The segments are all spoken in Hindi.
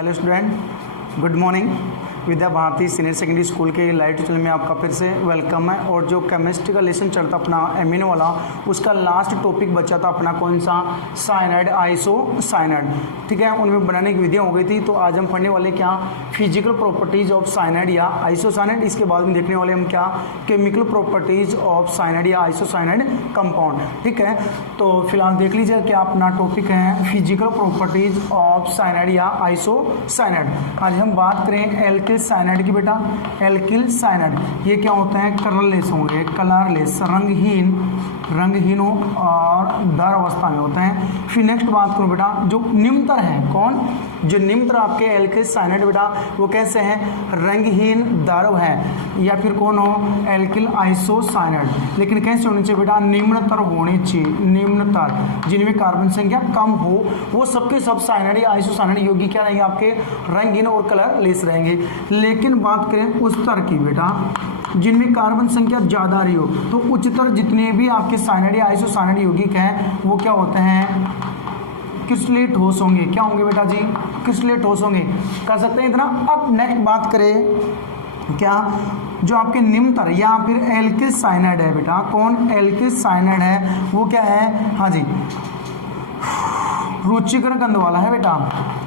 Hello student, good morning. Vidya Bharati senior secondary school के लाइव ट्यूशन में आपका फिर से वेलकम है। और जो केमिस्ट्री का लेसन चलता अपना एमिनो वाला, उसका लास्ट टॉपिक बचा था अपना कौन सा, साइनाइड, आइसो साइनाइड। ठीक है, उनमें बनाने की विधियाँ हो गई थी। तो आज हम पढ़ने वाले क्या, फिजिकल प्रॉपर्टीज ऑफ साइनाइड या आइसो साइनाइड। इसके बाद में देखने वाले हम क्या, केमिकल प्रॉपर्टीज ऑफ साइनाइड या आइसो साइनाइड कंपाउंड। ठीक है, तो फिलहाल देख लीजिए क्या अपना टॉपिक है, फिजिकल प्रॉपर्टीज ऑफ साइनाइड या आइसो साइनाइड। आज हम बात करें एल्किल साइनाइड की बेटा। एल्किल साइनाइड ये क्या होता है, कलरलेस होंगे, कलरलेस, रंगहीन और दर अवस्था में होते हैं। फिर नेक्स्ट बात करूं बेटा, जो निम्नतर है, कौन, जो निम्नतर आपके एल्किल साइनाइड बेटा वो कैसे हैं, रंगहीन द्रव है। या फिर कौन हो, एल्किल आइसो साइनाइड। लेकिन कैसे होने चाहिए बेटा, निम्नतर होने चाहिए, निम्नतर, जिनमें कार्बन संख्या कम हो, वो सबके सब साइनाइड या आइसो साइनाइड योगी क्या रहेंगे, आपके रंगहीन और कलरलेस रहेंगे। लेकिन बात करें उच्चतर की बेटा, जिनमें कार्बन संख्या ज़्यादा रही हो, तो उच्चतर जितने भी आपके साइनाइड या आइसो साइनाइड यौगिक हैं वो क्या होते हैं, क्रिस्टलीय ठोस होंगे। क्या होंगे बेटा जी, क्रिस्टलीय ठोस होंगे। कर सकते हैं इतना। अब नेक्स्ट बात करें क्या, जो आपके निम्नतर या फिर एल्किल साइनाइड है बेटा, कौन, एल्किल साइनाइड है वो क्या है, हाँ जी, रुचिकर गंध वाला है बेटा।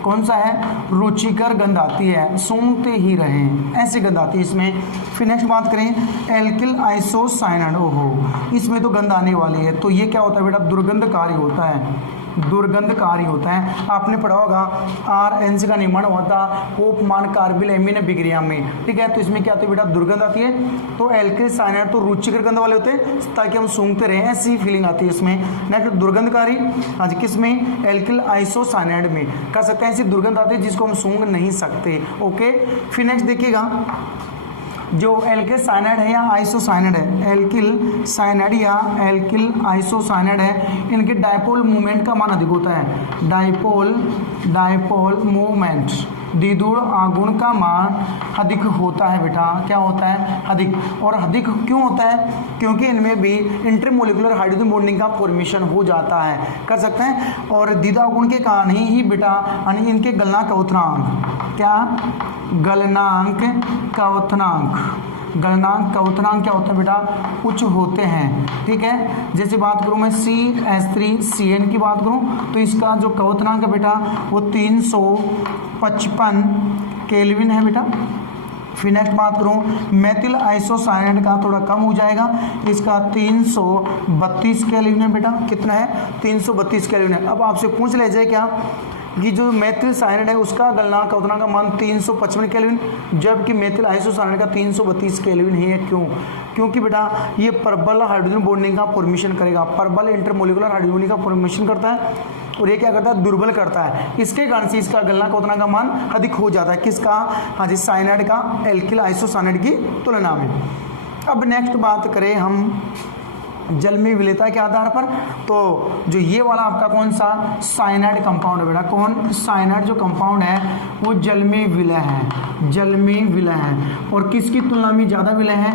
कौन सा है, रुचिकर गंध आती है, सूंघते ही रहें, ऐसी गंध आती है इसमें। फिर नेक्स्ट बात करें एल्किल आइसो साइनाइड, ओहो, इसमें तो गंध आने वाली है। तो ये क्या होता है बेटा, दुर्गंधकारी होता है, दुर्गंधकारी होता है। आपने पढ़ा होगा RNC का निर्माण हुआ था उपमान कार्बिल एमिन अभिक्रिया में। ठीक है, तो इसमें क्या होती है बेटा, दुर्गंध आती है। तो एल्किल साइनाइड तो रुचिकर गंध वाले होते हैं ताकि हम सूंघते रहें, ऐसी फीलिंग आती है इसमें। नेक्स्ट दुर्गंधकारी, हाँ जी, किसमें, एल्किल आइसो साइनाइड में कर सकते हैं, ऐसी दुर्गंध आती है जिसको हम सूंघ नहीं सकते। ओके, फिर नेक्स्ट देखिएगा, जो एल्किल साइनाइड है या आइसो साइनाइड है, एल्किल साइनाइड या एल्किल आइसो साइनाइड है, इनके डायपोल मूवमेंट का मान अधिक होता है। डायपोल मूवमेंट, द्विध्रुव आघूर्ण का मान अधिक होता है बेटा। क्या होता है, अधिक। और अधिक क्यों होता है, क्योंकि इनमें भी इंटरमोलिकुलर हाइड्रोजन बॉन्डिंग का फॉर्मेशन हो जाता है, कर सकते हैं। और द्विध्रुव आघूर्ण के कारण ही बेटा यानी इनके गलनांक का उतरांक, क्या, गलनांक का उतनांक क्या होता है बेटा, उच्च होते हैं। ठीक है, जैसे बात करूं मैं CH3CN की बात करूं तो इसका जो क्वथनांक है बेटा वो 355 केल्विन है बेटा। फिर नेक्स्ट बात करूं मेथिल आइसोसाइनाइड का थोड़ा कम हो जाएगा, इसका 332 केल्विन है बेटा। कितना है, 332 केल्विन है। अब आपसे पूछ ले जाए क्या कि जो मेथिल साइनाइड है उसका गलनांक क्वथनांक का मान 355 केल्विन, जबकि मेथिल आइसोसाइनाइड का 332 केल्विन ही है। क्यों, क्योंकि बेटा ये प्रबल हाइड्रोजन बॉन्डिंग का फॉर्मेशन करेगा, प्रबल इंटरमोलिकुलर हाइड्रोजन बॉन्डिंग का फॉर्मेशन करता है, और ये क्या करता है, दुर्बल करता है। इसके कारण से इसका गलनांक क्वथनांक का मान अधिक हो जाता है। किसका, हाँ जी, साइनाइड का एल्किल आइसोसाइनाइड की तुलना में। अब नेक्स्ट बात करें हम जल में विलेयता के आधार पर, तो जो ये वाला आपका कौन सा साइनाइड कंपाउंड है बेटा, कौन, साइनाइड जो कंपाउंड है वो जल में विलय है, जल में विलय है। और किसकी तुलना में ज़्यादा विलय है,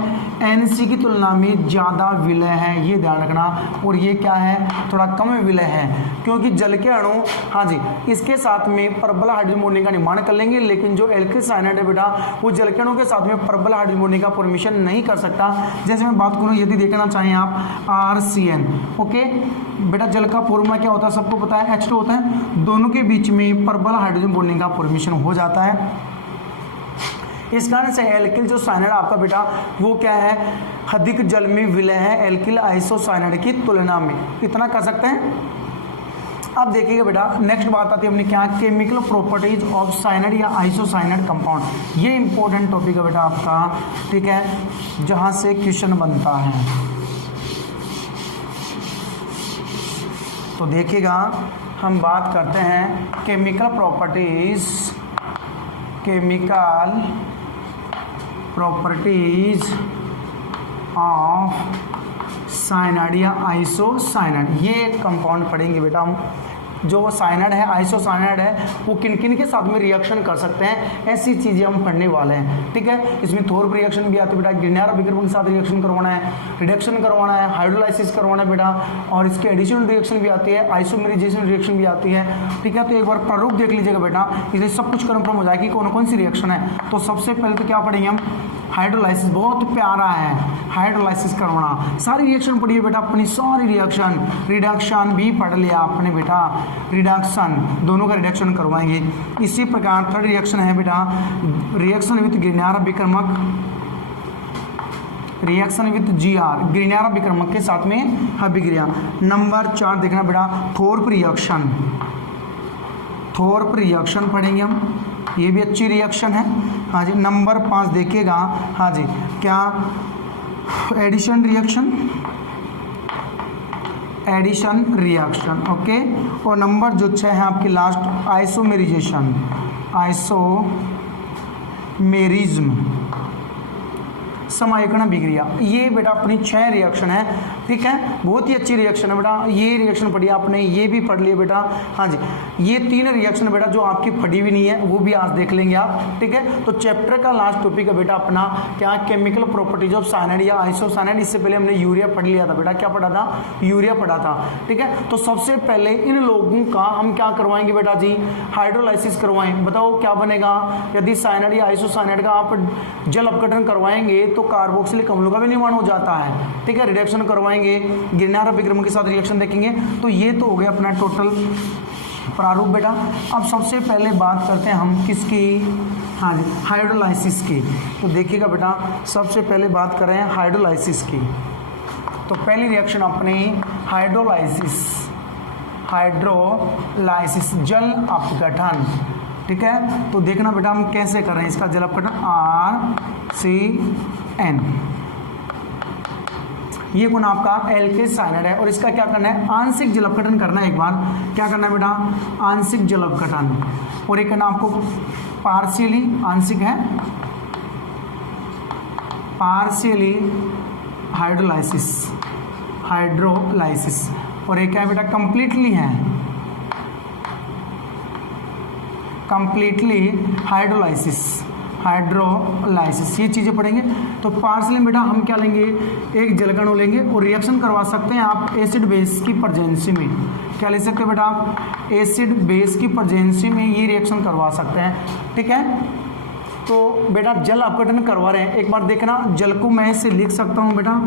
NC की तुलना में ज़्यादा विलय है, ये ध्यान रखना। और ये क्या है, थोड़ा कम विलय है, क्योंकि जल के अणु, हाँ जी, इसके साथ में प्रबल हाइड्रोजन बॉन्डिंग का निर्माण कर लेंगे। लेकिन जो एल्किल साइनाइड है बेटा वो जल के अणु के साथ में प्रबल हाइड्रोजन बॉन्डिंग का फॉर्मेशन नहीं कर सकता। जैसे मैं बात करूँ, यदि देखना चाहें आप RCN, ओके बेटा, जल का फॉर्मूला क्या होता है सबको पता है, H2 होता है। दोनों के बीच में प्रबल हाइड्रोजन बॉन्डिंग का फॉर्मेशन हो जाता है। इस कारण से एल्किल जो साइनाइड आपका बेटा वो क्या है, अधिक जल में विलय है एल्किल आइसोसाइनाइड की तुलना में। इतना कर सकते हैं। अब देखिएगा बेटा, नेक्स्ट बात आती है अपनी क्या, केमिकल प्रॉपर्टीज ऑफ साइनाइड या आइसोसाइनाइड कंपाउंड। ये इंपॉर्टेंट टॉपिक है बेटा आपका, ठीक है, जहां से क्वेश्चन बनता है। तो देखिएगा, हम बात करते हैं केमिकल प्रॉपर्टीज ऑफ साइनाइड या आइसोसाइनाइड। ये कंपाउंड पढ़ेंगे बेटा हम जो साइनाइड है, आइसोसाइनाइड है, वो किन किन के साथ में रिएक्शन कर सकते हैं, ऐसी चीजें हम पढ़ने वाले हैं। ठीक है, इसमें थोर्प रिएक्शन भी आती है बेटा, ग्रिग्नार्ड विक्रमक के साथ रिएक्शन करवाना है, रिडक्शन करवाना है, हाइड्रोलाइसिस करवाना है बेटा, और इसके एडिशनल रिएक्शन भी आती है, आइसोमेराइजेशन रिएक्शन भी आती है। ठीक है, तो एक बार प्रारूप देख लीजिएगा बेटा, इसलिए सब कुछ कंफर्म हो जाएगी कौन कौन सी रिएक्शन है। तो सबसे पहले तो क्या पढ़ेंगे हम, हाइड्रोलाइसिस, बहुत प्यारा है हाइड्रोलाइसिस करवाना। सारी रिएक्शन पढ़िए बेटा अपनी, सारी रिएक्शन, रिडक्शन भी पढ़ लिया आपने बेटा, रिडक्शन दोनों का रिडक्शन करवाएंगे। इसी प्रकार थर्ड रिएक्शन है बेटा, रिएक्शन विथ ग्रिग्नार्ड विक्रमक, रिएक्शन विथ जीआर, ग्रिग्नार्ड विक्रमक के साथ में अभिक्रिया। नंबर 4 देखना बेटा, थोर्प रिएक्शन, थोर्प रिएक्शन पढ़ेंगे हम, ये भी अच्छी रिएक्शन है। हाँ जी, नंबर 5 देखिएगा, हाँ जी, क्या addition reaction, addition reaction, okay. और नंबर जो 6 है आपकी लास्ट, आइसोमेराइजेशन, आइसोमेरिज्म, समायकन अभिक्रिया। ये बेटा अपनी 6 रिएक्शन है। ठीक है, बहुत ही अच्छी रिएक्शन है बेटा, ये रिएक्शन पढ़ी आपने, ये भी पढ़ लिए बेटा। हाँ जी, ये 3 रिएक्शन बेटा जो आपकी पढ़ी भी नहीं है वो भी आज देख लेंगे आप। ठीक है, तो चैप्टर का लास्ट टॉपिक है बेटा अपना क्या, केमिकल प्रॉपर्टीज ऑफ साइनाइड या आइसोसाइनाइड। इससे पहले हमने यूरिया पढ़ लिया था बेटा, क्या पढ़ा था, यूरिया पढ़ा था। ठीक है, तो सबसे पहले इन लोगों का हम क्या करवाएंगे बेटा जी, हाइड्रोलाइसिस करवाएं। बताओ क्या बनेगा, यदि साइनाइड या आइसोसाइनाइड का आप जल अपघटन करवाएंगे तो कार्बोक्सिलिक अम्लों का भी निर्माण हो जाता है। ठीक है, रिडक्शन करवाएंगे, ग्रिग्नार्ड विक्रमक के साथ रिएक्शन देखेंगे। तो ये तो हो गया अपना टोटल प्रारूप बेटा। अब सबसे पहले बात करते हैं हम किसकी, हाँ जी, हाइड्रोलाइसिस की। तो देखिएगा बेटा, सबसे पहले बात कर रहे हैं हाइड्रोलाइसिस की। तो पहली रिएक्शन अपनी हाइड्रोलाइसिस, हाइड्रोलाइसिस जल अपघटन। ठीक है, तो देखना बेटा हम कैसे कर रहे हैं इसका जल अपघटन, RCN, ये कौन आपका एल्केन साइनाइड है, और इसका क्या करना है, आंशिक जल अपघटन करना है। एक बार क्या करना है बेटा, आंशिक जल अपघटन, और एक करना आपको पार्शियली, आंशिक है, पार्शियली हाइड्रोलाइसिस, हाइड्रोलाइसिस, और एक क्या है बेटा, कंप्लीटली है, कंप्लीटली हाइड्रोलाइसिस, हाइड्रोलाइसिस, ये चीज़ें पढ़ेंगे। तो पार्शियली बेटा हम क्या लेंगे, एक जलकणु लेंगे और रिएक्शन करवा सकते हैं आप एसिड बेस की प्रेजेंसी में। क्या ले सकते हैं बेटा आप, एसिड बेस की प्रेजेंसी में ये रिएक्शन करवा सकते हैं। ठीक है, तो बेटा जल अपघटन करवा रहे हैं, एक बार देखना, जल को मैं इसे लिख सकता हूँ बेटा,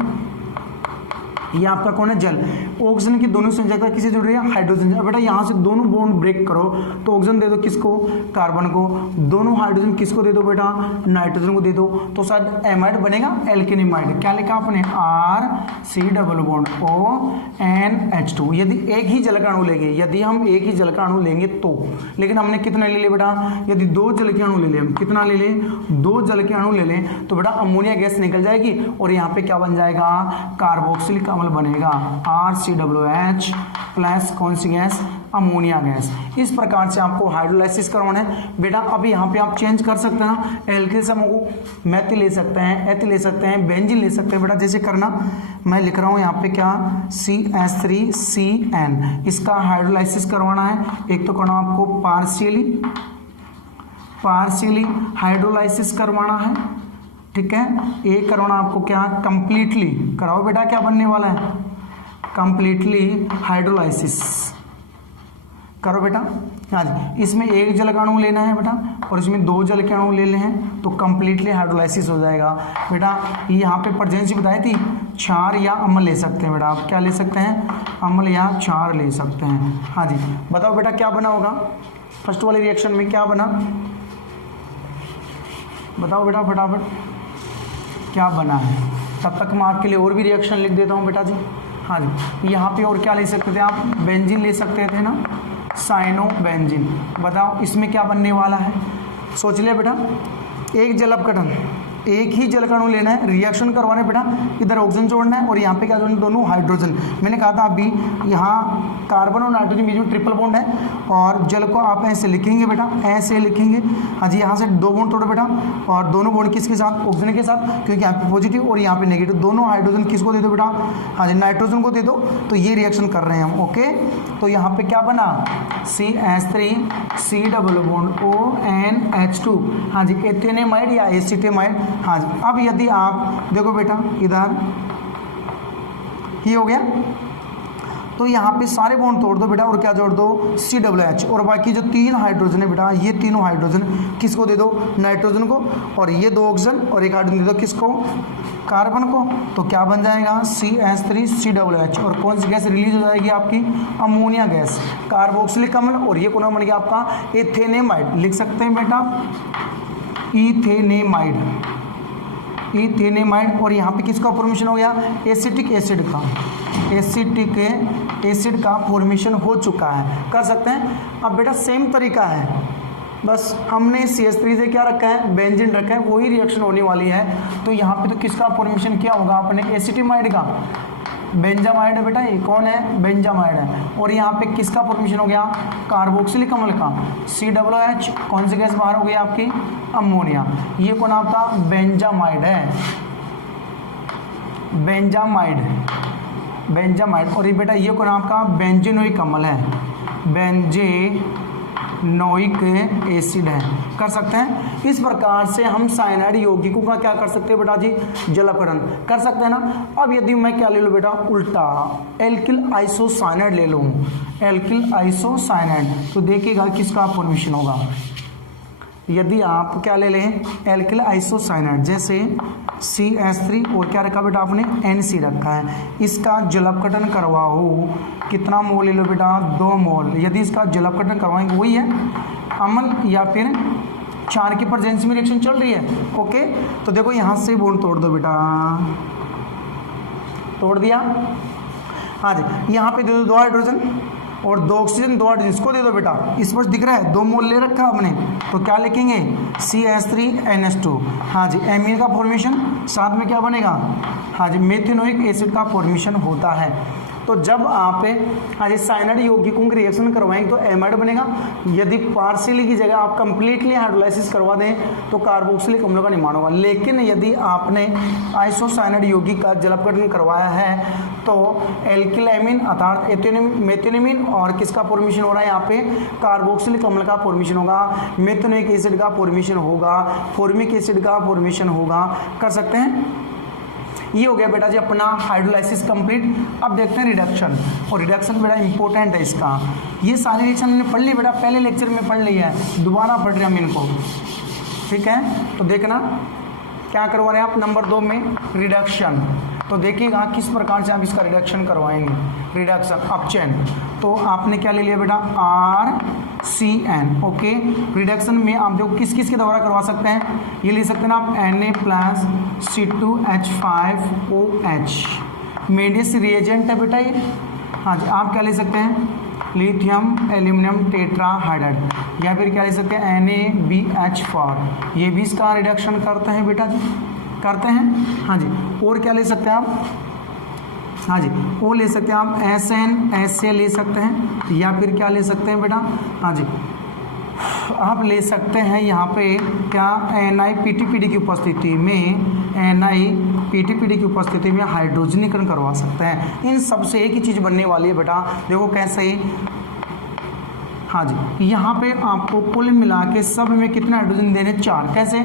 ये आपका कौन है, जल। ऑक्सीजन की दोनों संयोजकता किसे जुड़ रही है, हाइड्रोजन। बेटा यहाँ से दोनों बॉन्ड ब्रेक करो तो ऑक्सीजन दे दो किसको, कार्बन को, दोनों हाइड्रोजन किसको दे दो बेटा, नाइट्रोजन को दे दो, तो शायद एमाइड बनेगा, एल्केनिमाइड। क्या लिखा आपने, RC डबल बॉन्ड ONH2। यदि एक ही जल का अणु लेंगे, यदि हम एक ही जल का अणु लेंगे तो, लेकिन हमने कितना ले लिया बेटा, यदि 2 जल के अणु ले लें, हम कितना ले लें, 2 जल के अणु ले लें, तो बेटा अमोनिया गैस निकल जाएगी और यहाँ पे क्या बन जाएगा, कार्बोक्सिलिक अम्ल बनेगा, RCOH प्लस कौन सी गैस, अमोनिया गैस। इस प्रकार से आपको हाइड्रोलाइसिस करवाना है बेटा। अब यहाँ पे आप चेंज कर सकते हैं, एल्किल समूह को मेथिल ले सकते हैं, एथिल ले सकते हैं, बेंजीन ले सकते हैं बेटा। जैसे करना, मैं लिख रहा हूँ यहाँ पे क्या, CH3CN, इसका हाइड्रोलाइसिस करवाना है। एक तो करना आपको पार्शियली हाइड्रोलाइसिस करवाना है। ठीक है, एक करवाना आपको क्या, कंप्लीटली कराओ बेटा, क्या बनने वाला है, कंप्लीटली हाइड्रोलाइसिस करो बेटा। हाँ जी, इसमें एक जल का अणु लेना है बेटा और इसमें 2 जल के अणु लेने हैं, तो कंप्लीटली हाइड्रोलाइसिस हो जाएगा बेटा। यहाँ पे प्रेजेंसी बताई थी, क्षार या अम्ल ले सकते हैं बेटा, आप क्या ले सकते हैं, अम्ल या क्षार ले सकते हैं। हाँ जी, बताओ बेटा क्या बना होगा, फर्स्ट वाले रिएक्शन में क्या बना, बताओ बेटा फटाफट क्या बना है। तब तक मैं आपके लिए और भी रिएक्शन लिख देता हूँ बेटा जी। हाँ जी, यहाँ पे और क्या ले सकते थे आप, बेंजीन ले सकते थे ना, साइनोबेंजीन। बताओ इसमें क्या बनने वाला है, सोच लिया बेटा, एक जल अपघटन, एक ही जल का अणु लेना है, रिएक्शन करवाना है बेटा, इधर ऑक्सीजन जोड़ना है और यहाँ पे क्या जोड़ना है, दोनों हाइड्रोजन। मैंने कहा था अभी यहाँ कार्बन और नाइट्रोजन बीच में ट्रिपल बॉन्ड है और जल को आप ऐसे लिखेंगे बेटा, ऐसे लिखेंगे। हाँ जी, यहाँ से 2 बॉन्ड तोड़ो बेटा और दोनों बॉन्ड किसके साथ, ऑक्सीजन के साथ, क्योंकि यहाँ पे पॉजिटिव और यहाँ पे नेगेटिव, दोनों हाइड्रोजन किसको दे दो बेटा, हाँ जी नाइट्रोजन को दे दो। तो ये रिएक्शन कर रहे हैं हम, ओके। तो यहाँ पे क्या बना, CH3 C double bond ONH2, हाँ जी एथेनेमाइड या एसिटेमाइड। हाँ जी, अब यदि आप देखो बेटा इधर ये हो गया, तो यहाँ पे सारे बॉन्ड तोड़ दो बेटा और क्या जोड़ दो, COH, और बाकी जो 3 हाइड्रोजन है बेटा, ये तीनों हाइड्रोजन किसको दे दो, नाइट्रोजन को, और ये 2 ऑक्सीजन और 1 हाइड्रोजन दे दो किसको, कार्बन को। तो क्या बन जाएगा, CH3 COH, और कौन सी गैस रिलीज हो जाएगी आपकी, अमोनिया गैस, कार्बोक्सिलिक अम्ल, और ये कौन बन गया आपका, एथेनेमाइड। लिख सकते हैं बेटा इथेनेमाइड, इथेनेमाइड। और यहाँ पे किसका फॉर्मेशन हो गया, एसिटिक एसिड का, एसिटिक एसिड का फॉर्मेशन हो चुका है, कर सकते हैं। अब बेटा सेम तरीका है, बस हमने CH3 से क्या रखा है, बेंजीन रखा है, वही रिएक्शन होने वाली है। तो यहाँ पे तो किसका फॉर्मेशन क्या होगा, अपने एसिटिमाइड का, बेंजामाइड है बेटा, ये कौन है, बेंजामाइड है। और यहाँ पे किसका फॉर्मेशन हो गया, कार्बोक्सिलिक अम्ल का, COH, कौन सी गैस बाहर हो गई आपकी, अमोनिया। ये कौन आपका, बेंजामाइड है, बेंजामाइड, बेंजामाइड। और ये बेटा ये कौन आपका, बेंजीनोइक अम्ल है, बेंजेनोइक एसिड है, कर सकते हैं। इस प्रकार से हम साइनाइड यौगिकों का क्या कर सकते हैं बेटा जी, जलापकरण कर सकते हैं ना। अब यदि मैं क्या ले लूँ बेटा, उल्टा एल्किल आइसोसाइनाइड ले लूँ, एल्किल आइसोसाइनाइड, तो देखिएगा किसका फॉर्मेशन होगा। यदि आप क्या ले लें, एल्किल आइसोसाइनाइड, जैसे CH3 और क्या रखा बेटा आपने, NC रखा है, इसका जलापकटन करवाओ, कितना मोल ले लो बेटा, 2 मोल। यदि इसका जलापकटन करवाएंगे, वही है अम्ल या फिर क्षार की प्रेजेंस में रिएक्शन चल रही है, ओके। तो देखो यहाँ से बॉन्ड तोड़ दो बेटा, तोड़ दिया, हाँ जी। यहाँ पे दे दो 2 हाइड्रोजन और 2 ऑक्सीजन, 2 हाइड्रोजन, इसको दे दो बेटा, इस पर दिख रहा है 2 मोल ले रखा हमने, तो क्या लिखेंगे, CH3NH2, हाँ जी एमीन का फॉर्मेशन, साथ में क्या बनेगा, हाँ जी मेथिनोइक एसिड का फॉर्मेशन होता है। तो जब आप हाँ जी साइनाइड यौगिकों की रिएक्शन करवाएंगे तो एमाइड बनेगा। यदि पार्शियली की जगह आप कंप्लीटली हाइड्रोलाइसिस करवा दें तो कार्बोक्सिलिक अम्लों का निर्माण होगा। लेकिन यदि आपने आइसोसाइनाइड यौगिक का जलापकटन करवाया है तो एल्किलामीन अर्थात मेथिओनिन और किसका फॉर्मेशन हो रहा है, यहाँ पे कार्बोक्सिलिक अम्ल का फॉर्मेशन होगा, मेथिओनिक एसिड का फॉर्मेशन होगा, फॉर्मिक एसिड का फॉर्मेशन होगा, कर सकते हैं। ये हो गया बेटा जी अपना हाइड्रोलाइसिस कंप्लीट। अब देखते हैं रिडक्शन, और रिडक्शन बेटा इंपॉर्टेंट है इसका। ये सारी रिएक्शन हमने पढ़ ली बेटा, पहले लेक्चर में पढ़ ली है, दोबारा पढ़ रहे हैं हम इनको, ठीक है। तो देखना क्या करवा रहे हैं आप, नंबर 2 में रिडक्शन। तो देखिएगा किस प्रकार से आप इसका रिडक्शन करवाएंगे, रिडक्शन अपचयन। तो आपने क्या ले लिया बेटा, RCN, ओके। रिडक्शन में आप जो किस किस के द्वारा करवा सकते हैं, ये ले सकते हैं आप Na+C2H5OH, मेडियस रिएजेंट है बेटा ये, हाँ जी। आप क्या ले सकते हैं, लिथियम एल्यूमिनियम टेट्राहाइड्राइड, या फिर क्या ले सकते हैं NaBH4, ये भी इसका रिडक्शन करते हैं बेटा जी, करते हैं, हाँ जी। और क्या ले सकते हैं आप, हाँ जी वो ले सकते हैं आप SN ले सकते हैं, या फिर क्या ले सकते हैं बेटा, हाँ जी आप ले सकते हैं यहाँ पे क्या NiPTPD की उपस्थिति में, NiPTPD की उपस्थिति में हाइड्रोजनीकरण करवा सकते हैं। इन सबसे एक ही चीज़ बनने वाली है बेटा, देखो कैसे, हाँ जी यहाँ पे आपको कुल मिला के सब में कितने हाइड्रोजन देने, 4। कैसे,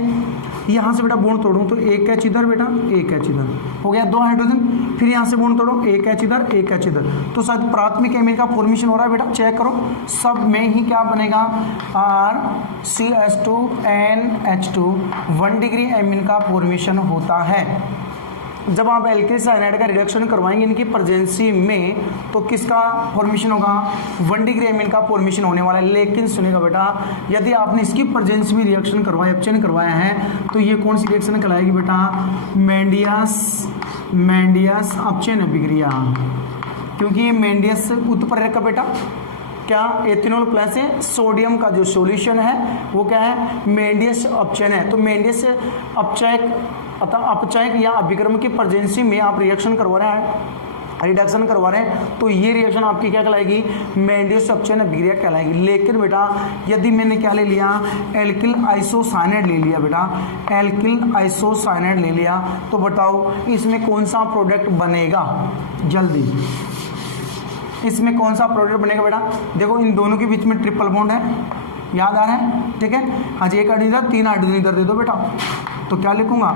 यहाँ से बेटा बॉन्ड तोड़ूँ तो 1 H इधर बेटा, 1 H इधर, हो गया 2 हाइड्रोजन। फिर यहाँ से बॉन्ड तोड़ो 1 H इधर, 1 H इधर, तो शायद प्राथमिक एमीन का फॉर्मेशन हो रहा है बेटा, चेक करो। सब में ही क्या बनेगा, RCH2NH2, 1 डिग्री एमीन का फॉर्मेशन होता है। जब आप एल्किल साइनाइड का रिडक्शन करवाएंगे इनकी प्रेजेंसी में तो किसका फॉर्मेशन होगा, 1 डिग्री एमीन का फॉर्मेशन होने वाला है। लेकिन सुनिएगा बेटा, यदि आपने इसकी प्रेजेंसी में रिएक्शन करवाया, अपचयन करवाया है, तो ये कौन सी रिएक्शन कहलाएगी बेटा, मेंडियस अपचयन अभिक्रिया, क्योंकि ये मेंडियस उत्प्रेरक का बेटा, क्या एथिनॉल प्लस सोडियम का जो सॉल्यूशन है वो क्या है, मेंडियस अपचयन है। तो मेंडियस अपचयक अतः अपचयक या अभिक्रम की प्रेजेंसी में आप रिएक्शन करवा रहे हैं, रिडक्शन करवा रहे हैं, तो ये रिएक्शन आपकी क्या कहलाएगी, मेंडियस अपचयन अभिक्रिया कहलाएगी। लेकिन बेटा यदि मैंने क्या ले लिया, एल्किल आइसोसाइनेट ले लिया, बेटा एल्किल आइसोसाइनेट ले लिया, तो बताओ इसमें कौन सा प्रोडक्ट बनेगा, जल्दी इसमें कौन सा प्रोडक्ट बनेगा बेटा। देखो इन दोनों के बीच में ट्रिपल बॉन्ड है, याद आ रहा है, ठीक है। हाँ जी, एक हाइड्रोजन 3 हाइड्रोजन इधर दे दो बेटा, तो क्या लिखूंगा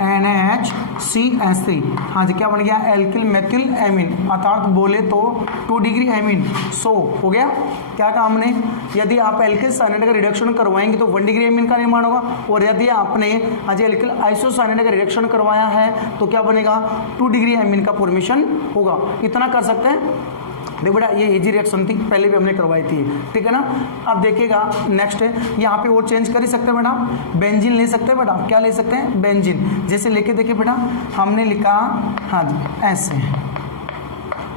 RNHCS3। हाँ जी, क्या बन गया, एल्किल मेथिल एमीन, अर्थात बोले तो 2 डिग्री एमीन। सो हो गया, क्या काम ने, यदि आप एल्किल साइनेट का रिडक्शन करवाएंगे तो 1 डिग्री एमीन का निर्माण होगा, और यदि आपने हाँ जी एल्किल आइसोसाइनेट का रिडक्शन करवाया है तो क्या बनेगा, 2 डिग्री एमीन का फॉर्मेशन होगा। इतना कर सकते हैं। देखो बेटा ये इजी रिएक्शन थी, पहले भी हमने करवाई थी, ठीक है ना। अब देखिएगा नेक्स्ट है, यहाँ पे और चेंज कर ही सकते हैं बेटा, बेंजीन ले सकते हैं बेटा, क्या ले सकते हैं, बेंजीन। जैसे लेके देखिए बेटा, हमने लिखा हाँ जी ऐसे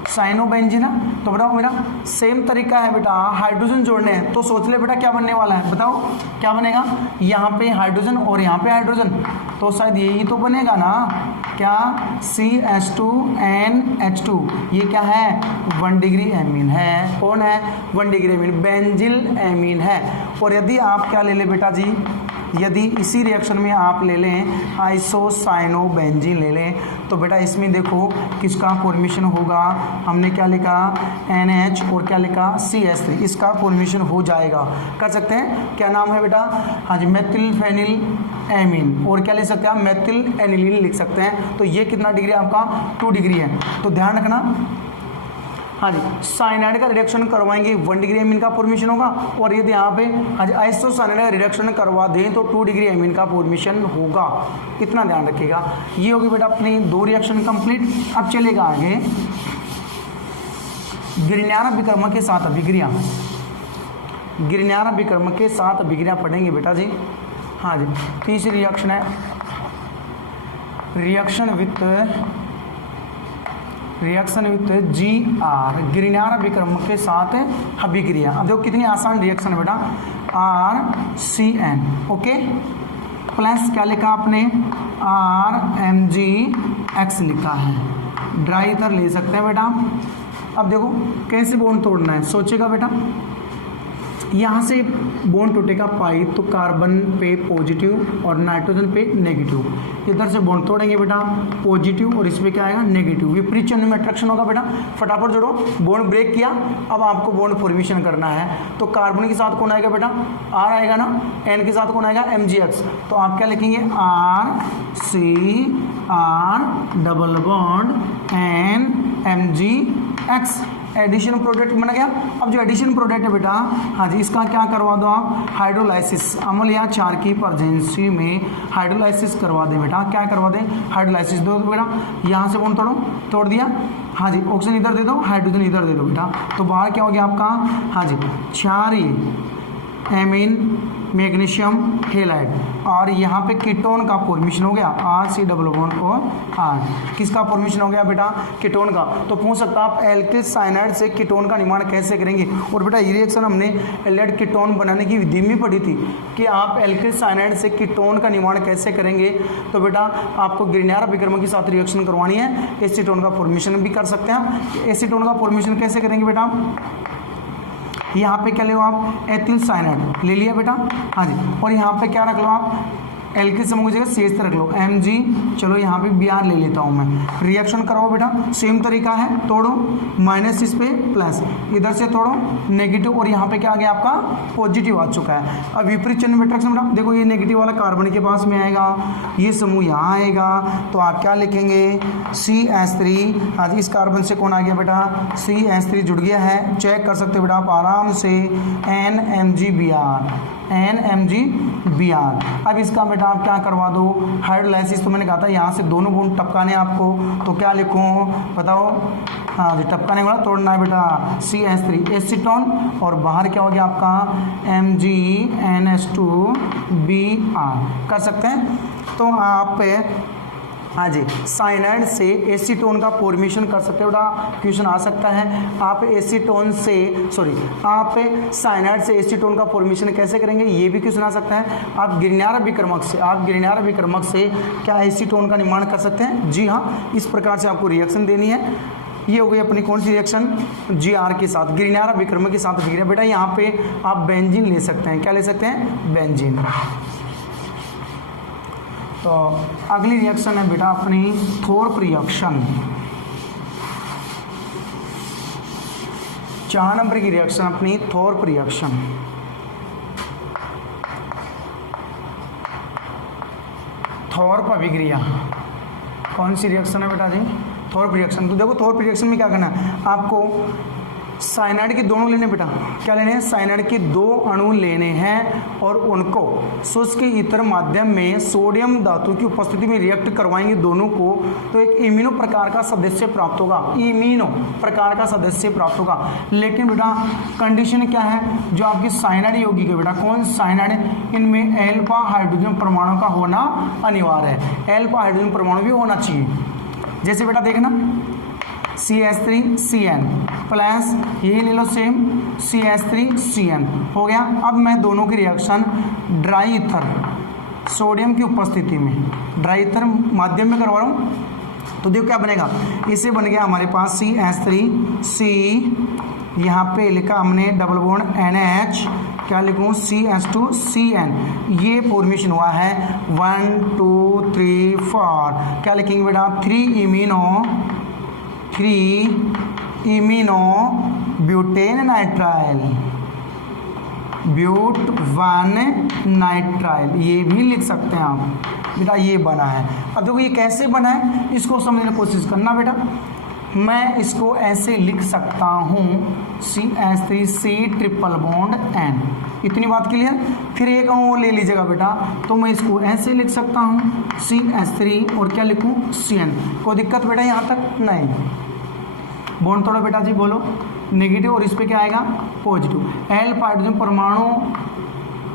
साइनोबेंजीन, तो बताओ मेरा सेम तरीका है बेटा, हाइड्रोजन जोड़ने हैं, तो सोच ले बेटा क्या बनने वाला है, बताओ क्या बनेगा, यहाँ पे हाइड्रोजन और यहाँ पे हाइड्रोजन, तो शायद यही तो बनेगा ना, क्या CH2NH2, ये क्या है, 1 डिग्री एमीन है, कौन है, 1 डिग्री एमीन, बेंजिल एमीन है। और यदि आप क्या ले लें बेटा जी, यदि इसी रिएक्शन में आप ले लें आइसोसाइनोबेंजीन ले लें, तो बेटा इसमें देखो किसका फॉर्मेशन होगा, हमने क्या लिखा NH और क्या लिखा CH3, इसका फॉर्मेशन हो जाएगा। कर सकते हैं, क्या नाम है बेटा, हाँ जी मेथिल फेनिल एमीन, और क्या ले सकते हैं, मेथिल एनिलीन लिख सकते हैं। तो ये कितना डिग्री आपका, 2 डिग्री है। तो ध्यान रखना, हाँ जी साइनाइड का रिडक्शन करवाएंगे 1 डिग्री एमीन का फॉर्मेशन होगा, और यदि यहाँ पे हाँ जी आइसोसाइनाइड का रिडक्शन करवा दें तो 2 डिग्री एमीन का फॉर्मेशन होगा। इतना ध्यान रखिएगा। ये होगी बेटा अपनी 2 रिएक्शन कंप्लीट। अब चलेगा आगे, गिरण्यार विकर्म के साथ अभिक्रिया, गिरण्यार विकर्म के साथ अभिक्रिया पढ़ेंगे बेटा जी। हाँ जी, तीसरी रिएक्शन है रिएक्शन विथ GR, गिरण्यार विकर्म के साथ अभिक्रिया। अब देखो कितनी आसान रिएक्शन है बेटा, RCN ओके, प्लस क्या लिखा आपने, RMgX लिखा है, ड्राई ईथर ले सकते हैं बेटा। अब देखो कैसे बॉन्ड तोड़ना है, सोचेगा बेटा, यहाँ से बॉन्ड टूटेगा पाई, तो कार्बन पे पॉजिटिव और नाइट्रोजन पे नेगेटिव, इधर से बॉन्ड तोड़ेंगे बेटा पॉजिटिव और इसमें क्या आएगा नेगेटिव, विपरीत चिन्ह में अट्रैक्शन होगा बेटा। फटाफट जोड़ो, बॉन्ड ब्रेक किया, अब आपको बॉन्ड फॉर्मेशन करना है, तो कार्बन के साथ कौन आएगा बेटा, R आएगा ना, N के साथ कौन आएगा, MgX, तो आप क्या लिखेंगे, RCR double bond NMgX, addition product बन गया। अब जो एडिशन प्रोडक्ट है बेटा, हाँ जी इसका क्या करवा दो आप, हाइड्रोलाइसिस, अम्ल या क्षार की प्रेजेंसी में हाइड्रोलाइसिस करवा दें बेटा, क्या करवा दें, हाइड्रोलाइसिस दो बेटा। यहाँ से बॉन्ड तोड़ दिया, हाँ जी ऑक्सीजन इधर दे दो, हाइड्रोजन इधर दे दो बेटा, तो बाहर क्या हो गया आपका, हाँ जी क्षारीय एमीन मैग्नीशियम हेलाइड, और यहाँ पे कीटोन का फॉर्मेशन हो गया, RC डबल बॉन्ड और R, किसका फॉर्मेशन हो गया बेटा, कीटोन का। तो पूछ सकता आप एल्किल साइनाइड से कीटोन का निर्माण कैसे करेंगे, और बेटा ये रिएक्शन हमने एल्डिहाइड कीटोन बनाने की विधि में पढ़ी थी कि आप एल्किल साइनाइड से कीटोन का निर्माण कैसे करेंगे। तो बेटा आपको गिरण्यार विकर्म के साथ रिएक्शन करवानी है, एसीटोन का फॉर्मेशन भी कर सकते हैं। एसीटोन का फॉर्मेशन कैसे करेंगे बेटा, यहाँ पे क्या ले लो आप, एथिल साइनाइड ले लिया बेटा, हाँ जी, और यहाँ पे क्या रख लो आप, एल्किल समूह की जगह CH रख लो, Mg, चलो यहाँ पे Br ले लेता हूँ मैं, रिएक्शन कराओ बेटा, सेम तरीका है, तोड़ो, माइनस इस पे प्लस, इधर से तोड़ो नेगेटिव, और यहाँ पे क्या आ गया आपका पॉजिटिव आ चुका है। अब विपरीत चिन्ह में अट्रैक्शन बेटा, देखो ये नेगेटिव वाला कार्बन के पास में आएगा, ये समूह यहाँ आएगा, तो आप क्या लिखेंगे CH3, हाँ जी इस कार्बन से कौन आ गया बेटा, CH3 जुड़ गया है, चेक कर सकते हो बेटा आप आराम से, NMgBr। अब इसका बेटा आप क्या करवा दो, हाइड्रोलाइसिस, तो मैंने कहा था यहाँ से दोनों बॉन्ड टपकाने आपको, तो क्या लिखूँ बताओ, हाँ जी टपकाने वाला तोड़ना है बेटा, CH3 एसीटोन, और बाहर क्या हो गया आपका MgNH2Br। कर सकते हैं। तो आप हाँ जी, साइनाइड से एसीटोन का फॉर्मेशन कर सकते हो बेटा, क्वेश्चन आ सकता है। आप एसीटोन से आप साइनाइड से एसीटोन का फॉर्मेशन कैसे करेंगे, ये भी क्वेश्चन आ सकता है। आप गिरनारा विक्रमक से क्या एसीटोन का निर्माण कर सकते हैं? जी हाँ, इस प्रकार से आपको रिएक्शन देनी है। ये हो गई अपनी कौन सी रिएक्शन, GR के साथ, गिरनारा विक्रमक के साथ अभिक्रिया। बेटा यहाँ पे आप बेंजीन ले सकते हैं, क्या ले सकते हैं? बेंजीन। तो अगली रिएक्शन है बेटा अपनी थोर्प रिएक्शन। 4 नंबर की रिएक्शन अपनी थोर्प रिएक्शन। थोर्प अभिक्रिया कौन सी रिएक्शन है बेटा जी? Thorpe reaction. तो देखो थोर्प रिएक्शन में क्या करना है आपको, साइनाइड के दोनों लेने बेटा, क्या लेने हैं? साइनाइड के 2 अणु लेने हैं और उनको शुष्क ईथर माध्यम में सोडियम धातु की उपस्थिति में रिएक्ट करवाएंगे दोनों को, तो एक इम्यूनो प्रकार का सदस्य प्राप्त होगा, इम्यूनो प्रकार का सदस्य प्राप्त होगा। लेकिन बेटा कंडीशन क्या है, जो आपकी साइनाइड होगी कि बेटा कौन साइनाइड, इनमें एल्फा हाइड्रोजन परमाणु का होना अनिवार्य है, एल्फा हाइड्रोजन परमाणु भी होना चाहिए। जैसे बेटा देखना CH3CN प्लस यही ले लो सेम CH3CN हो गया। अब मैं दोनों की रिएक्शन ड्राई ईथर सोडियम की उपस्थिति में, ड्राई ईथर माध्यम में करवा रहा हूँ, तो देखो क्या बनेगा, इसे बन गया हमारे पास CH3C, यहाँ पे लिखा हमने डबल बॉन्ड NH, क्या लिखूँ CH2CN, ये फॉर्मेशन हुआ है 1 2 3 4, क्या लिखेंगे बेटा 3 इमिनो ब्यूटेन नाइट्राइल, ब्यूट 1 नाइट्राइल, ये भी लिख सकते हैं आप बेटा, ये बना है। अब देखो ये कैसे बना है, इसको समझने की कोशिश करना बेटा। मैं इसको ऐसे लिख सकता हूँ CH3C ट्रिपल बॉन्ड N, इतनी बात क्लियर। फिर एक वो ले लीजिएगा बेटा, तो मैं इसको ऐसे लिख सकता हूँ CH3 और क्या लिखूँ CN, कोई दिक्कत बेटा यहाँ तक नहीं। बॉन्ड तोड़ो बेटा जी, बोलो नेगेटिव, और इस पे क्या आएगा पॉजिटिव। एल्फा हाइड्रोजन परमाणु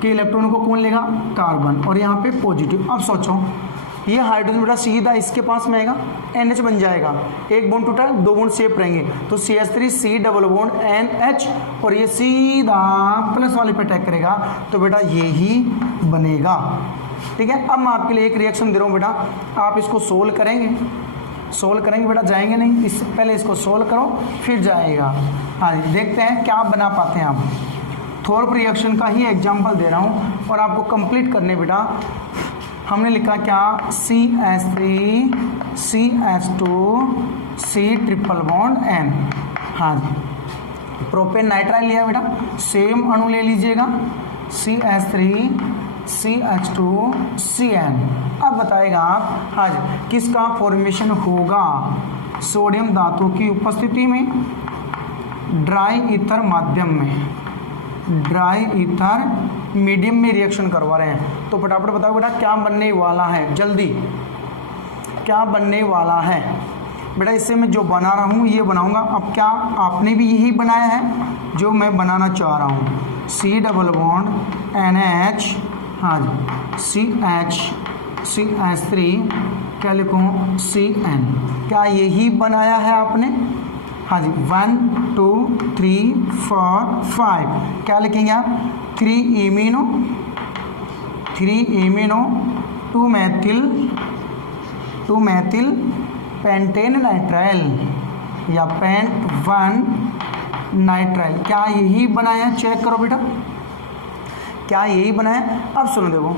के इलेक्ट्रॉन को कौन लेगा? कार्बन, और यहाँ पे पॉजिटिव। अब सोचो ये हाइड्रोजन बेटा सीधा इसके पास में आएगा, NH बन जाएगा, एक बॉन्ड टूटा 2 बॉन्ड सेफ रहेंगे, तो CH3C डबल बॉन्ड NH, और ये सीधा प्लस वाले पे अटैक करेगा, तो बेटा ये ही बनेगा। ठीक है, अब मैं आपके लिए एक रिएक्शन दे रहा हूँ बेटा, आप इसको सोल्व करेंगे बेटा, जाएंगे नहीं, इससे पहले इसको सोल्व करो फिर जाएगा। हाँ जी, देखते हैं क्या बना पाते हैं आप। थोर्प रिएक्शन का ही एग्जाम्पल दे रहा हूँ और आपको कंप्लीट करने बेटा। हमने लिखा क्या, CH3 CH2C triple bond N। हाँ जी, प्रोपेन नाइट्राइल लिया बेटा, सेम अणु ले लीजिएगा CH3 CH2CN। अब बताएगा आप, हाँ जी, किसका फॉर्मेशन होगा? सोडियम धातु की उपस्थिति में ड्राई ईथर माध्यम में, ड्राई ईथर मीडियम में रिएक्शन करवा रहे हैं। तो फटाफट बताओ बेटा क्या बनने वाला है, जल्दी क्या बनने वाला है बेटा? इससे मैं जो बना रहा हूँ ये बनाऊंगा। अब क्या आपने भी यही बनाया है जो मैं बनाना चाह रहा हूँ, C डबल बॉन्ड NH, हाँ जी CH3, क्या लिखूँ CN, क्या यही बनाया है आपने? हाँ जी 1 2 3 4 5, क्या लिखेंगे आप? 3 इमिनो 2 मैथिल पेंटेन नाइट्राइल या पेंट 1 नाइट्राइल, क्या यही बनाया? चेक करो बेटा, क्या यही बनाया? अब सुनो देखो,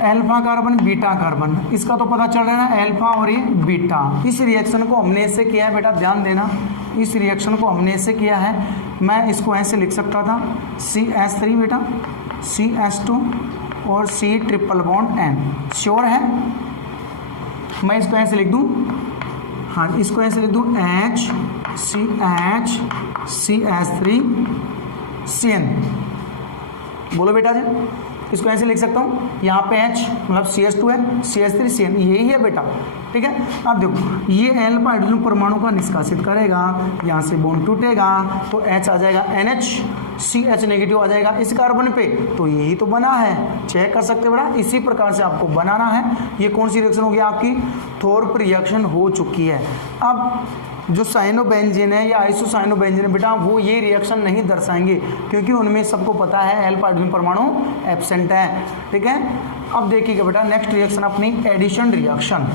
अल्फा कार्बन बीटा कार्बन, इसका तो पता चल रहा है ना, अल्फा और ये बीटा। इस रिएक्शन को हमने ऐसे किया है बेटा, ध्यान देना, इस रिएक्शन को हमने ऐसे किया है। मैं इसको ऐसे लिख सकता था CH3 बेटा, CH2 और C triple bond N। Sure है? मैं इसको ऐसे लिख दूं, हाँ इसको ऐसे लिख दूं H CH CH3 CN। बोलो बेटा जी, इसको ऐसे लिख सकता हूँ, यहाँ पे H मतलब CH2 है, CH3 CN, यही है बेटा। ठीक है, अब देखो ये एल्फा हाइड्रोजन परमाणु का निष्कासित करेगा, यहाँ से बॉन्ड टूटेगा तो H आ जाएगा NH, CH नेगेटिव आ जाएगा इस कार्बन पे, तो यही तो बना है, चेक कर सकते हैं बेटा। इसी प्रकार से आपको बनाना है। ये कौन सी रिएक्शन होगी आपकी, थोर्प रिएक्शन हो चुकी है। अब जो साइनोबेंजीन है या आइसोसाइनोबेंजीन है बेटा, वो ये रिएक्शन नहीं दर्शाएंगे क्योंकि उनमें सबको पता है अल्फा हाइड्रोजन परमाणु एब्सेंट है, ठीक है। अब देखिएगा बेटा नेक्स्ट रिएक्शन अपनी एडिशन रिएक्शन।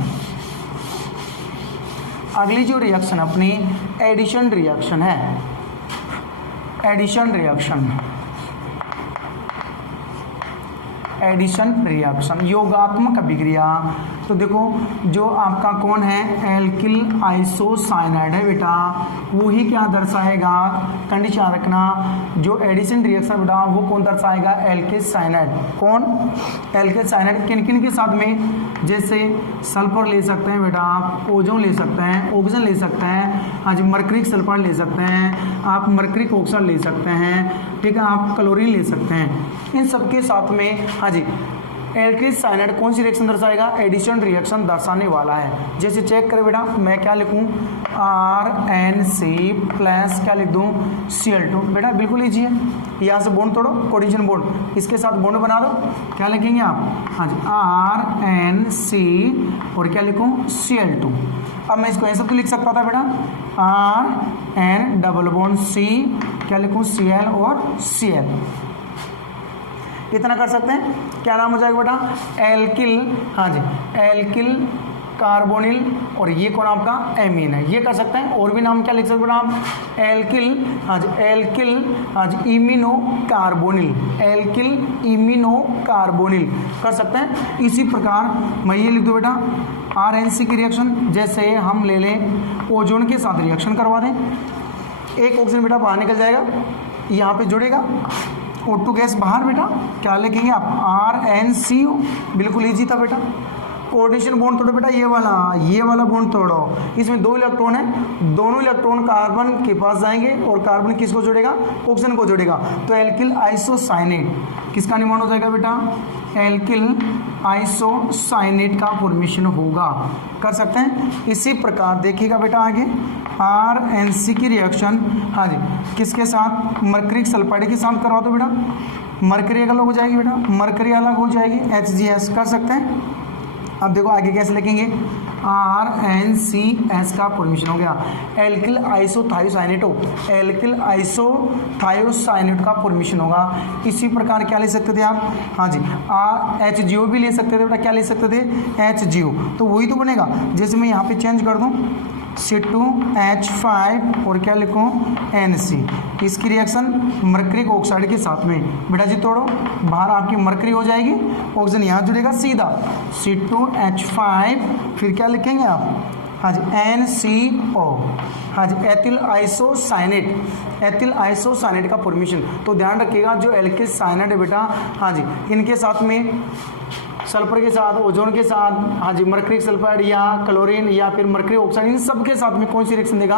अगली जो रिएक्शन अपनी एडिशन रिएक्शन है, एडिशन रिएक्शन, एडिशन रिएक्शन योगात्मक अभिक्रिया। तो देखो जो आपका कौन है एल्किल आइसोसाइनाइड है बेटा, वो ही क्या दर्शाएगा, कंडीशन याद रखना, जो एडिशन रिएक्शन बेटा वो कौन दर्शाएगा, एल्किल साइनाइड। कौन, एल्किल साइनाइड। किन किन के साथ में, जैसे सल्फर ले सकते हैं बेटा आप, ओजोन ले सकते हैं, ऑक्सीजन ले सकते हैं, हाँ जी, मर्करिक सल्फाइड ले सकते हैं आप, मर्करिक ऑक्साइड ले सकते हैं, ठीक है, आप क्लोरीन ले सकते हैं। इन सबके साथ में हाँ जी एल्किल साइनाइड कौन सी रिएक्शन दर्शाएगा, एडिशन रिएक्शन दर्शाने वाला है। जैसे चेक करें बेटा, मैं क्या लिखूं, RNC प्लस क्या लिख दूं, Cl2। बेटा बिल्कुल ईजी है, यहाँ से बॉन्ड तोड़ो, कोऑर्डिनेशन बॉन्ड, इसके साथ बॉन्ड बना दो, क्या लिखेंगे आप, हाँ जी RNC और क्या लिखूं, Cl2। अब मैं इसको ऐसे तो लिख सकता था बेटा, RN डबल बॉन्ड C, क्या लिखूं, Cl और Cl, इतना कर सकते हैं। क्या नाम हो जाएगा बेटा, एल्किल, हाँ जी एल्किल कार्बोनिल, और ये कौन आपका एमीन है, ये कर सकते हैं। और भी नाम क्या लिख सकते हैं बेटा आप, एल्किल, हाँ जी एल्किल, हाँ जी imino carbonyl, alkyl imino carbonyl कर सकते हैं। इसी प्रकार मैं ये लिख दूँ बेटा RNC की रिएक्शन, जैसे हम ले लें ओजोन के साथ रिएक्शन करवा दें, एक ऑक्सीजन बेटा बाहर निकल जाएगा, यहाँ पे जुड़ेगा O2 गैस बाहर, बेटा क्या लिखेंगे आप, RNCO, बिल्कुल इजी था बेटा। कोऑर्डिनेशन बॉन्ड तोड़ो बेटा, ये वाला बॉन्ड तोड़ो, इसमें 2 इलेक्ट्रॉन है, दोनों इलेक्ट्रॉन कार्बन के पास जाएंगे और कार्बन किसको जोड़ेगा, ऑक्सीजन को जोड़ेगा, तो एल्किल आइसोसाइनेट किसका निर्माण हो जाएगा बेटा, एल्किल आइसोसाइनेट का फॉर्मेशन होगा, कर सकते हैं। इसी प्रकार देखिएगा बेटा आगे RNC की रिएक्शन, हाँ जी किसके साथ, मर्करिक सल्फाइड के साथ करवा दो बेटा, मर्करी अलग हो जाएगी बेटा, मर्करी अलग हो जाएगी, HGS कर सकते हैं। अब देखो आगे कैसे लिखेंगे, RNCS का फॉर्मेशन हो गया, एल्किल आइसोथायोसाइनेट, एल्किल आइसोथायोसाइनेट का फॉर्मेशन होगा। इसी प्रकार क्या ले सकते थे आप, हाँ जी HGO भी ले सकते थे बेटा, क्या ले सकते थे, HGO, तो वही तो बनेगा। जैसे मैं यहाँ पे चेंज कर दूँ C2H5 और क्या लिखूँ, NC, इसकी रिएक्शन मर्करिक ऑक्साइड के साथ में, बेटा जी तोड़ो, बाहर आपकी मर्करी हो जाएगी, ऑक्सीजन यहाँ जुड़ेगा सीधा, C2H5, फिर क्या लिखेंगे आप, हाँ जी NCO, हाँ जी एथिल आइसोसाइनेट, एथिल आइसोसाइनेट का फॉर्मेशन। तो ध्यान रखिएगा जो एल्किल साइनाइड है बेटा, हाँ जी इनके साथ में सल्फर के साथ, ओजोन के साथ, हाँ जी मर्करिक सल्फाइड या क्लोरीन या फिर मर्करी ऑक्साइड, इन सब के साथ में कौन सी रिएक्शन देगा,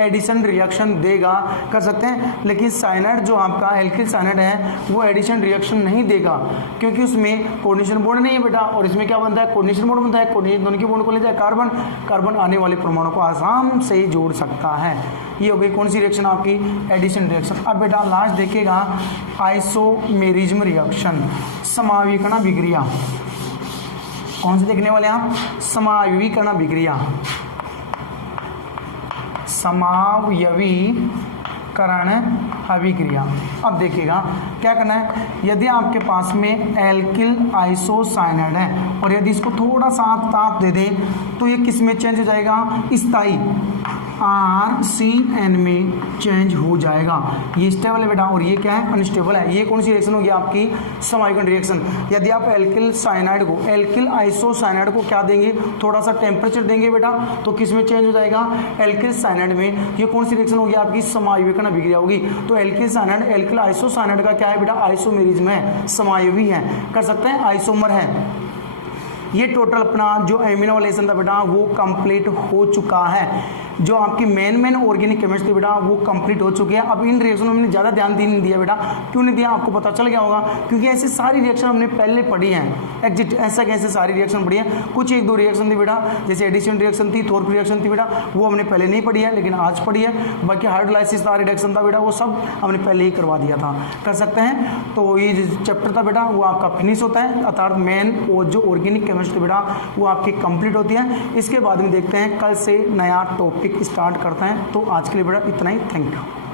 एडिशन रिएक्शन देगा, कर सकते हैं। लेकिन साइनाइड जो आपका एल्किल साइनाइड है वो एडिशन रिएक्शन नहीं देगा क्योंकि उसमें कोऑर्डिनेशन बॉन्ड नहीं है बेटा, और इसमें क्या बनता है, कोऑर्डिनेशन बॉन्ड बनता है, कोऑर्डिनेशन दोनों की बॉन्ड को ले जाए कार्बन, कार्बन आने वाले परमाणु को आसाम से ही जोड़ सकता है। ये हो गई कौन सी रिएक्शन आपकी, एडिशन रिएक्शन। अब बेटा लास्ट देखिएगा आइसोमेरिज्म रिएक्शन, समावीकरण अभिक्रिया। कौन से देखने वाले आप, समावयवीकरण अभिक्रिया, समावयवीकरण अभिक्रिया। अब देखिएगा क्या करना है, यदि आपके पास में एल्किल आइसोसाइनाइड है और यदि इसको थोड़ा सा आप ताप दे दें तो ये किस में चेंज हो जाएगा, स्थायी RCN में चेंज हो जाएगा। ये स्टेबल है बेटा और ये क्या है, अनस्टेबल है। ये कौन सी रिएक्शन होगी आपकी, समावीकरण रिएक्शन। यदि आप एल्किल साइनाइड को, एल्किल आइसोसाइनाइड को क्या देंगे, थोड़ा सा टेम्परेचर देंगे बेटा, तो किस में चेंज हो जाएगा, एल्किल साइनाइड में। ये कौन सी रिएक्शन होगी आपकी, समावीकरण अभिक्रिया होगी। तो एल्किल साइनाइड एल्किल आइसोसाइनाइड का क्या है बेटा, आइसोमेरिज्म है, समावयवी है, कर सकते हैं, आइसोमर है। ये टोटल अपना जो एमिनो एसिड था बेटा वो कंप्लीट हो चुका है। जो आपकी मेन ऑर्गेनिक केमिस्ट्री बेटा वो कंप्लीट हो चुकी है। अब इन रिएक्शनों में ज़्यादा ध्यान नहीं दिया बेटा, क्यों नहीं दिया आपको पता चल गया होगा, क्योंकि ऐसी सारी रिएक्शन हमने पहले पढ़ी हैं। एग्जिट ऐसा कैसे सारी रिएक्शन पढ़ी है, कुछ एक दो रिएक्शन थी बेटा, जैसे एडिशन रिएक्शन थी, थोर्प रिएक्शन थी बेटा, वो हमने पहले नहीं पढ़ी है लेकिन आज पढ़ी है। बाकी हाइड्रोलाइसिस था, रिडक्शन था बेटा, वो सब हमने पहले ही करवा दिया था, कर सकते हैं। तो ये जो चैप्टर था बेटा वो आपका फिनिश होता है, अर्थात मेन और जो ऑर्गेनिक केमिस्ट्री बेटा वो आपकी कंप्लीट होती है। इसके बाद में देखते हैं कल से नया टॉपिक स्टार्ट करते हैं। तो आज के लिए बेटा इतना ही, थैंक यू।